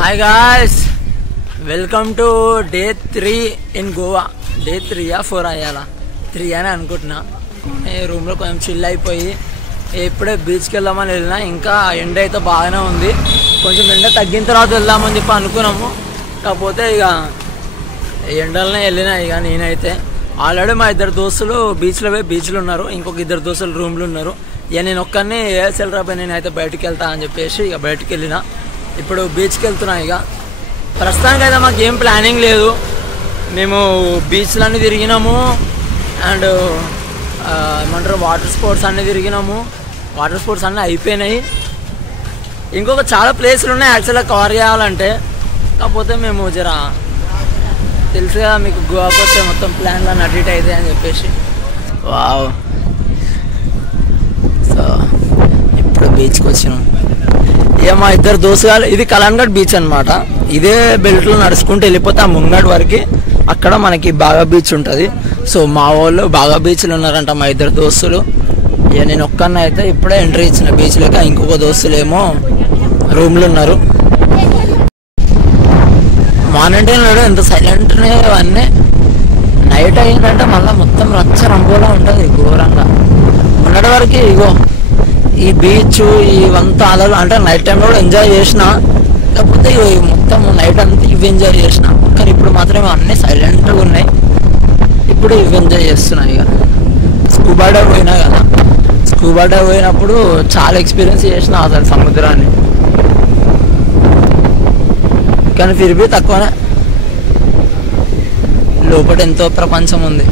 Hi guys, welcome to day 3 in Goa. Day 3 या 4 అయ్యాలా 3 అని అనుకుంటున్నా. రూమ్లో కొంచెం చిల్ అయిపోయి ఇప్పుడే బీచ్కి వెళ్దామని వెళ్ళినా. ఇంకా ఎండ అయితే బాగానే ఉంది. కొంచెం ఎండ తగ్గిన తర్వాత వెళ్దామని చెప్పి అనుకున్నాము. కాకపోతే ఇక ఎండలనే వెళ్ళినా. ఇక నేనైతే ఆల్రెడీ మా ఇద్దరు దోస్తులు బీచ్లో ఉన్నారు. ఇంకొక ఇద్దరు దోస్తులు రూమ్లో ఉన్నారు. ఇక నేను ఒక్కరిని ఏఎస్ఎల్ రాబోయే నేనైతే బయటకు వెళ్తా అని చెప్పేసి ఇక బయటకు వెళ్ళినా. ఇప్పుడు బీచ్కి వెళ్తున్నా. ఇక ప్రస్తుతానికి అయితే మాకు ఏం ప్లానింగ్ లేదు. మేము బీచ్లన్నీ తిరిగినాము అండ్ ఏమంటారు వాటర్ స్పోర్ట్స్ అన్నీ తిరిగినాము. వాటర్ స్పోర్ట్స్ అన్నీ అయిపోయినాయి. ఇంకొక చాలా ప్లేసులు ఉన్నాయి యాక్చువల్గా కవర్ చేయాలంటే. కాకపోతే మేము జర తెలుసు కదా మీకు గోవాకి వస్తే మొత్తం ప్లాన్లో అడిట్ అవుతాయి అని చెప్పేసి. వావ్, సో ఇప్పుడు బీచ్కి వచ్చినాం. ఇక మా ఇద్దరు దోస్తులు, ఇది కలాన్ఘట్ బీచ్ అనమాట. ఇదే బెల్ట్లో నడుచుకుంటూ వెళ్ళిపోతే ఆ ముంగడ్ వరకు అక్కడ మనకి బాగా బీచ్ ఉంటుంది. సో మా వాళ్ళు బాగా బీచ్లు ఉన్నారంట మా ఇద్దరు దోస్తులు. ఇక నేను ఒక్కరిని అయితే ఇప్పుడే ఎంట్రీ ఇచ్చిన బీచ్లోకి. ఇంకొక దోస్తులేమో రూమ్లో ఉన్నారు. మార్నింగ్ టైంలో ఎంత సైలెంట్నే అవన్నీ. నైట్ అయిందంటే మళ్ళీ మొత్తం రచ్చ రంగులా ఉంటుంది ఘోరంగా. మొన్నటి వరకు ఇగో ఈ బీచ్ ఇవంతా అలలు అంటే నైట్ టైంలో కూడా ఎంజాయ్ చేసిన. కాకపోతే మొత్తం నైట్ అంతా ఇవి ఎంజాయ్ చేసిన. కానీ ఇప్పుడు మాత్రం అన్నీ సైలెంట్గా ఉన్నాయి. ఇప్పుడు ఇవి ఎంజాయ్ చేస్తున్నాయి. ఇక స్కూబా డైవ్ పోయినా కదా, స్కూబా డైవ్ పోయినప్పుడు చాలా ఎక్స్పీరియన్స్ చేసిన అసలు సముద్రాన్ని. కానీ ఫిర్బీ తక్కువనే, లోపల ఎంతో ప్రపంచం ఉంది.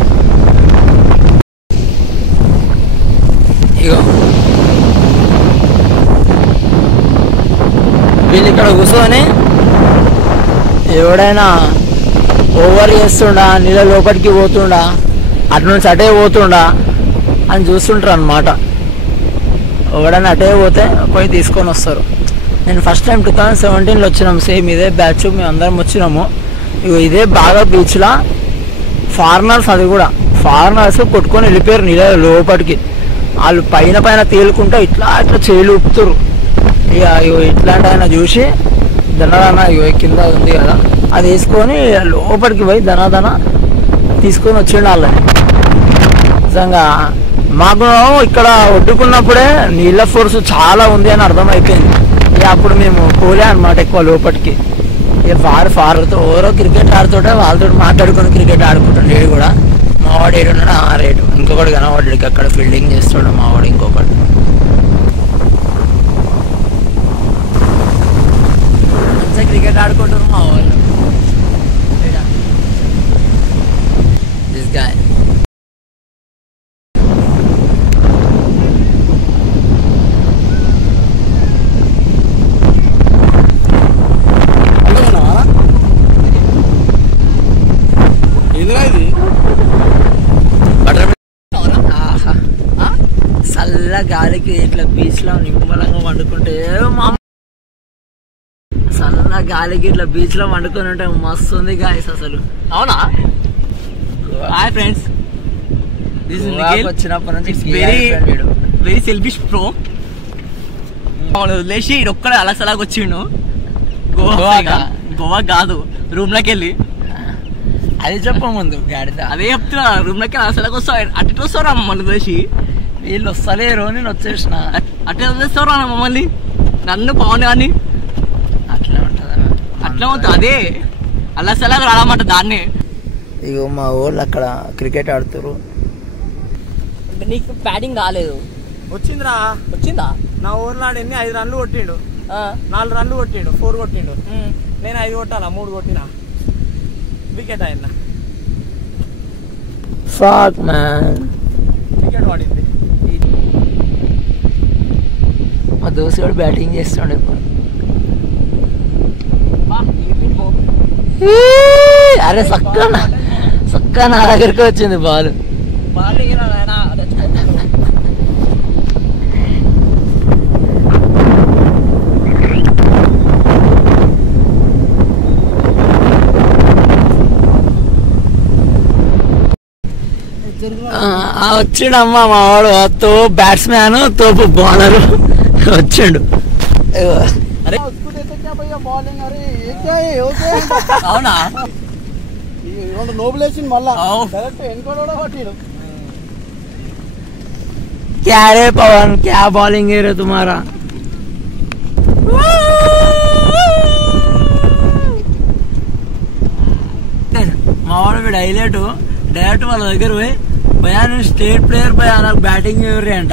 ఇగో వీళ్ళు ఇక్కడ కూర్చొని ఎవడైనా ఓవర్ చేస్తుండా, నీళ్ళ లోపలికి పోతుండా, అటు నుంచి అటే పోతుండా అని చూస్తుంటారు అన్నమాట. ఎవడైనా అటే పోతే పోయి తీసుకొని వస్తారు. నేను ఫస్ట్ టైం 2017లో వచ్చినాము. సేమ్ ఇదే బ్యాచ్ మేము అందరం వచ్చినాము. ఇదే బాగా బీచ్లో ఫారినర్స్, అది కూడా ఫారినర్స్ కొట్టుకొని వెళ్ళిపోయారు నీళ్ళ లోపలికి. వాళ్ళు పైన తేలుకుంటా ఇట్లా చేలు ఊపుతారు. ఇక ఇట్లాంటి ఆయన చూసి దనదన కింద ఉంది కదా అది వేసుకొని లోపలికి పోయి దనదన తీసుకొని వచ్చిండు వాళ్ళని. నిజంగా మాకు ఇక్కడ ఒడ్డుకున్నప్పుడే నీళ్ళ ఫోర్స్ చాలా ఉంది అని అర్థమైపోయింది. ఇక అప్పుడు మేము పోలే అనమాట ఎక్కువ లోపలికి. ఇక ఫారుతో ఎవరో క్రికెట్ ఆడుతుంటే వాళ్ళతో మాట్లాడుకొని క్రికెట్ ఆడుకుంటాడు. ఏడు కూడా మావాడు ఏడున్నాడు ఆ రేటు. ఇంకొకటి కనవాడికి అక్కడ ఫీల్డింగ్ చేస్తాడు మావాడు. ఇంకొకటి మంచిగా క్రికెట్ ఆడుకుంటారు మా వాళ్ళు. దిస్ గాయ్ చల్ల గాలికి ఇట్లా బీచ్లో నిమ్మలంగా వండుకుంటే చల్ల గాలికి ఇట్లా బీచ్లో వండుకొని ఉంటే మస్తు ఉంది గాయస్ అసలు. అవునా? Hi friends, this is Nikhil. వచ్చినప్పటి నుంచి వెరీ సెల్ఫిష్ ప్రో. వదిలేసి ఒక్కడే అలాగ వచ్చిండు గోవా కాదు, రూమ్లోకి వెళ్ళి. అది చెప్ప ముందు గాడిద అదే చెప్తున్నా. రూమ్లోకి అసలు వస్తావు అటు వస్తారా మమ్మల్ని వదిలేసి? వీళ్ళు వస్తలేరు, నేను వచ్చేసిన. అట్లా వదిలేస్తారా మమ్మల్ని? నన్ను బాగుంది కానీ అట్లా ఉంటుంది. అదే అలా రాడమాట దాన్ని. ఇగో మా ఊళ్ళు అక్కడ క్రికెట్ ఆడుతారు. నీకు బ్యాటింగ్ రాలేదు? వచ్చిందా? నా ఊర్లో ఆడింది 5 రన్లు కొట్టిండు, 4 రన్లు కొట్టిండు, 4 కొట్టిండు. నేను 5 కొట్టాలా, 3 కొట్టినా, వికెట్ అయిందా. ఫక్ మ్యాన్, వికెట్ పడింది. మా దోస్తు కూడా బ్యాటింగ్ చేస్తుండే. అరే చక్కగా నా దగ్గరికి వచ్చింది బాల్. వచ్చిండమ్మా మా వాడు, బ్యాట్స్మెన్ తోపు బౌలర్ వచ్చిండు. అరే बॉलिंग अरे ये क्या है అవునా ఈ రెండు నోబులేషన్ మళ్ళా డైరెక్ట్ ఎన్కోడ్ కొట్టిరు क्या रे पवन क्या बॉलिंग है रे तुम्हारा మా వాడు వీడు హైలైట్ డైరెక్ట్ వాళ్ళ దగ్గర పోయి భయా నేను స్టేట్ ప్లేయర్ భయా నాకు బ్యాటింగ్ ఎవరి అంట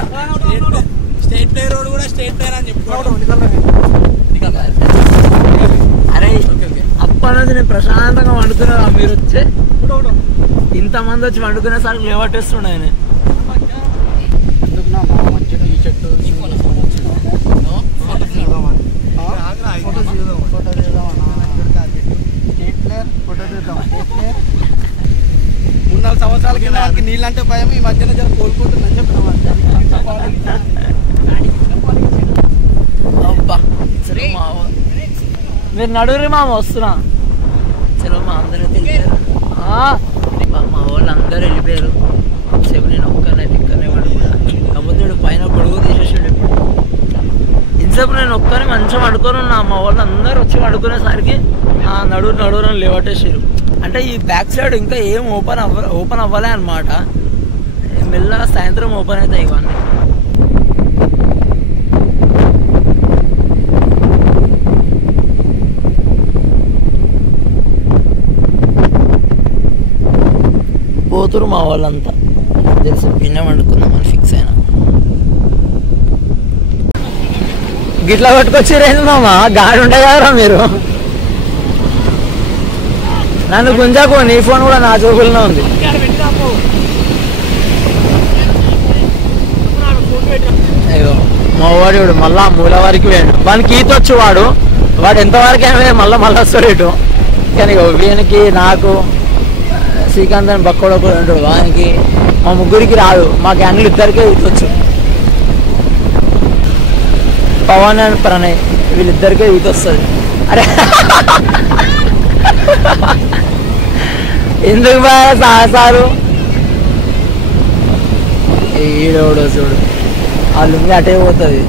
స్టేట్ ప్లేయర్ కూడా స్టేట్ ప్లేయర్ అని చెప్పుకోవడం అరే అప్పటి నుంచి నేను ప్రశాంతంగా వండుతున్నా మీరు వచ్చి ఇంతమంది వచ్చి వండుకునేసరికి లేవట్టేస్తుండే ఆయన మంచి టీ షర్ట్ మూడు నాలుగు సంవత్సరాల కింద వాళ్ళకి నీళ్ళంటే భయం ఈ మధ్యన జర కోలుకుంటుందని చెప్పిన మీరు నడుగురి మామ వస్తున్నా చలో మా అందరూ తెలిపారు మా వాళ్ళు అందరూ వెళ్ళిపోయారు సేపు నేను ఒక్కనైతే ఇక్కడనే పడుకున్నా కాకపోతే పైన గొడుగు తీసేసాడు ఇప్పుడు ఇంతసేపు నేను ఒక్కనే మంచిగా పడుకొని ఉన్నా మా వాళ్ళు అందరూ వచ్చి పడుకునేసరికి నడువురని లేవట్టేసారు అంటే ఈ బ్యాక్ సైడ్ ఇంకా ఏం ఓపెన్ అవ్వలే అనమాట మెల్లగా సాయంత్రం ఓపెన్ అవుతాయి ఇవన్నీ పోతురు మా వాళ్ళంతా తెలిసి పిన్న వండుకుందామని ఫిక్స్ అయినా గిట్లా పట్టుకొచ్చిరేంది మామా గాడి ఉంటే కదరా మీరు నన్ను గుంజాకు నీ ఫోన్ కూడా నా జోబుల్లోనే ఉంది అయ్యో మా వాడు ఇప్పుడు మళ్ళా మూల వరకు వేయండు వానికి ఈత వచ్చు వాడు ఎంతవరకు ఏమే మళ్ళీ వస్తాడు ఇటు కానీ వీనికి నాకు శ్రీకాంత్ అని బక్కడు కూడా ఉంటాడు వానికి మా ముగ్గురికి రాదు మా గ్యాంగ్లు ఇద్దరికే ఈతొచ్చు పవన్ అండ్ ప్రణయ్ వీళ్ళిద్దరికే ఈత వస్తుంది అరే ఎందుకు బాగా సాహసాలు ఈడోడు చూడు ఆ లుంగి అటే పోతుంది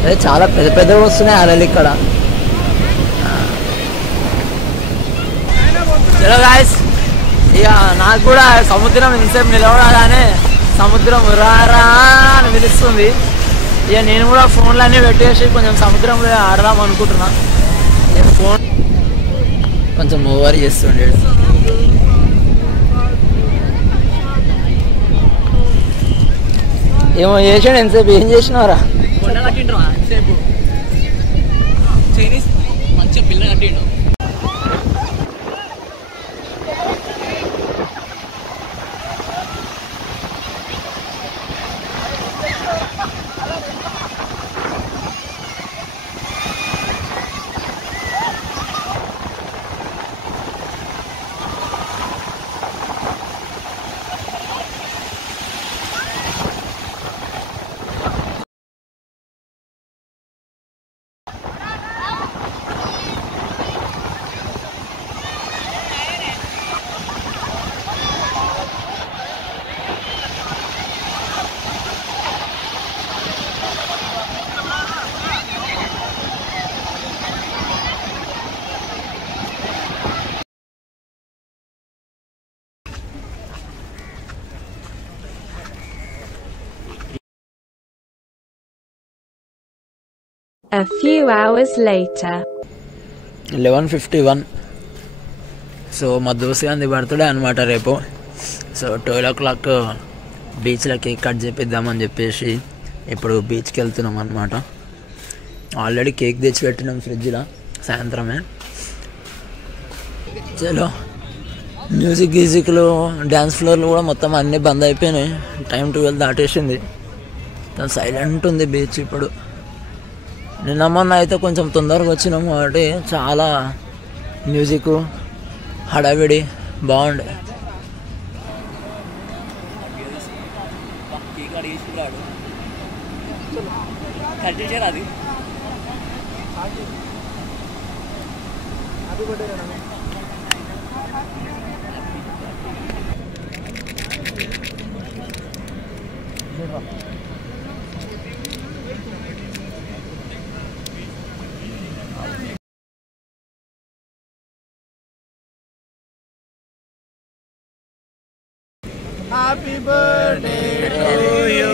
అదే చాలా పెద్ద పెద్దగా వస్తున్నాయి అలలు ఇక్కడ చలో గాయస్ ఇక నాకు కూడా సముద్రం ఇంతసేపు నిలవడానే సముద్రం రారా అని పిలుస్తుంది ఇక నేను కూడా ఫోన్లు అన్నీ పెట్టేసి కొంచెం సముద్రంలో ఆడదాం అనుకుంటున్నా నేను ఫోన్ కొంచెం ఓవర్ చేస్తుండే ఏమో చేసాడు ఎంతసేపు ఏం చేసినారా ఎంతసేపు చైనీస్ మంచిగా పిల్ల కట్టిండు A few hours later. 11:51 so మా దోస్త్ గాంధీ బర్త్డే అనమాట రేపు సో 12 o'clock బీచ్లో కేక్ కట్ చేపిద్దామని చెప్పేసి ఇప్పుడు బీచ్కి వెళ్తున్నాం అనమాట ఆల్రెడీ కేక్ తెచ్చి పెట్టినాం ఫ్రిడ్జ్లో సాయంత్రమే చలో మ్యూజిక్లు డ్యాన్స్ ఫ్లోర్లు కూడా మొత్తం అన్నీ బంద్ అయిపోయినాయి టైం 12 దాటేసింది సైలెంట్ ఉంది బీచ్ ఇప్పుడు నిన్న మొన్న అయితే కొంచెం తొందరగా వచ్చినాము కాబట్టి చాలా మ్యూజిక్ హడావిడి బాగుండే చూడరా. Happy birthday to you,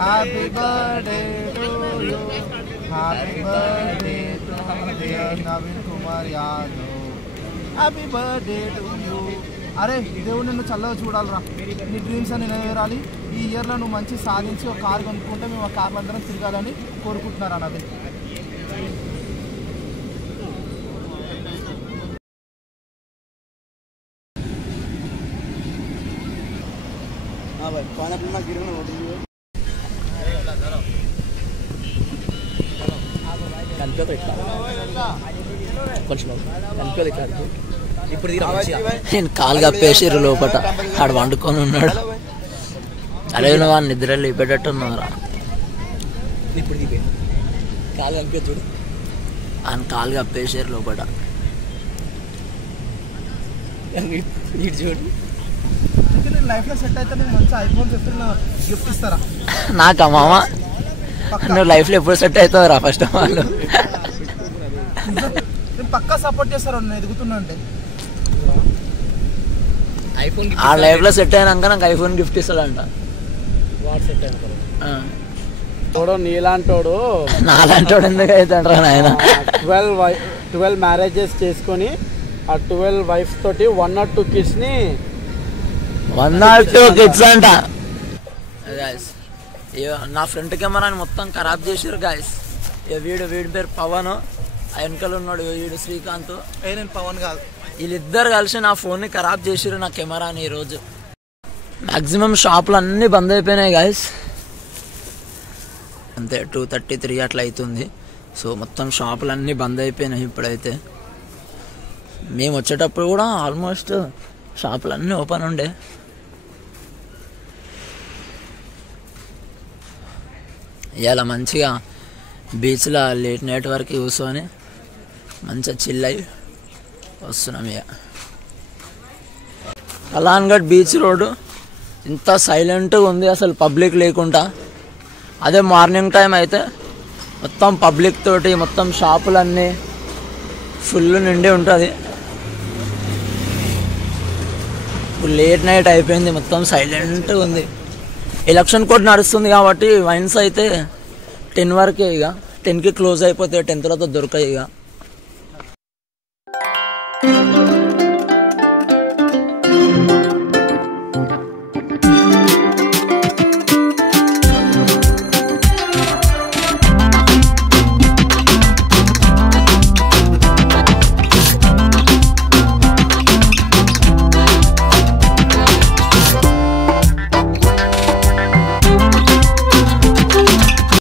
happy birthday to you, happy birthday to dear Naveen Kumar Yadav, happy birthday to you. అరే దేవుడు నిన్ను చల్లగా చూడాలిరా, నీ డ్రీమ్స్ అన్ని నెరవేరాలి. ఈ ఇయర్లో నువ్వు మంచి సాధించి ఒక కారు కొనుక్కుంటే మేము ఆ కార్లు అందరం తిరగాలని కోరుకుంటున్నారా నవీన్. నేను కాలు కప్పేసిర్రు లోపట, ఆడు వండుకొని ఉన్నాడు. అరే నువ్వు నిద్ర లేపేటట్టు ఉన్నారా? ఆయన కాలు కప్పేసారు లోపట. చూడు లైఫ్లో సెట్ అయితే నీకు మంచి ఐఫోన్ 15 గిఫ్ట్ ఇస్తారా? నాకా మామ, నువ్వు లైఫ్లో ఎప్పుడు సెట్ అవుతావు రా ఫస్ట్ ఆఫ్ ఆల్. నేను పక్కా సపోర్ట్ చేస్తారా నేను ఎదుగుతున్నా అంటే. ఆ లైఫ్లో సెట్ అయినాక నాకు ఐఫోన్ గిఫ్ట్ ఇస్తాడంట. తోడు నీలాంటోడు నాలాంటోడు ఎందుకు అవుతాడు నాయన? 12 మ్యారేజెస్ చేసుకొని ఆ 12 వైఫ్స్ తోటి 1 or 2 kids ని 1 or 2 kids అంట. నా ఫ్రంట్ కెమెరాని మొత్తం ఖరాబ్ చేసారు గాయస్. వీడి పేరు పవన్, ఆ వెనకాల ఉన్నాడు వీడు శ్రీకాంత్. నేను పవన్ కాదు, వీళ్ళిద్దరు కలిసి నా ఫోన్ని ఖరాబ్ చేసారు, నా కెమెరాని. ఈరోజు మ్యాక్సిమం షాపులు అన్నీ బంద్ అయిపోయినాయి గాయస్. అంతే 2:33 అట్లా అవుతుంది. సో మొత్తం షాపులు అన్నీ బంద్ అయిపోయినాయి ఇప్పుడైతే. మేము వచ్చేటప్పుడు కూడా ఆల్మోస్ట్ షాపులు అన్నీ ఓపెన్ ఉండే. ఇవాళ మంచిగా బీచ్లో లేట్ నైట్ వరకు కూర్చొని మంచిగా చిల్ అయ్యి వస్తున్నాం. ఇక కలాన్గఢ్ బీచ్ రోడ్డు ఇంత సైలెంట్గా ఉంది అసలు, పబ్లిక్ లేకుండా. అదే మార్నింగ్ టైం అయితే మొత్తం పబ్లిక్ తోటి మొత్తం షాపులన్నీ ఫుల్ నిండి ఉంటుంది. ఇప్పుడు లేట్ నైట్ అయిపోయింది, మొత్తం సైలెంట్గా ఉంది. ఎలక్షన్ కోడ్ నడుస్తుంది కాబట్టి వైన్స్ అయితే 10 వరకే. ఇక 10కి క్లోజ్ అయిపోతాయి, 10 తర్వాత దొరకాయి ఇక.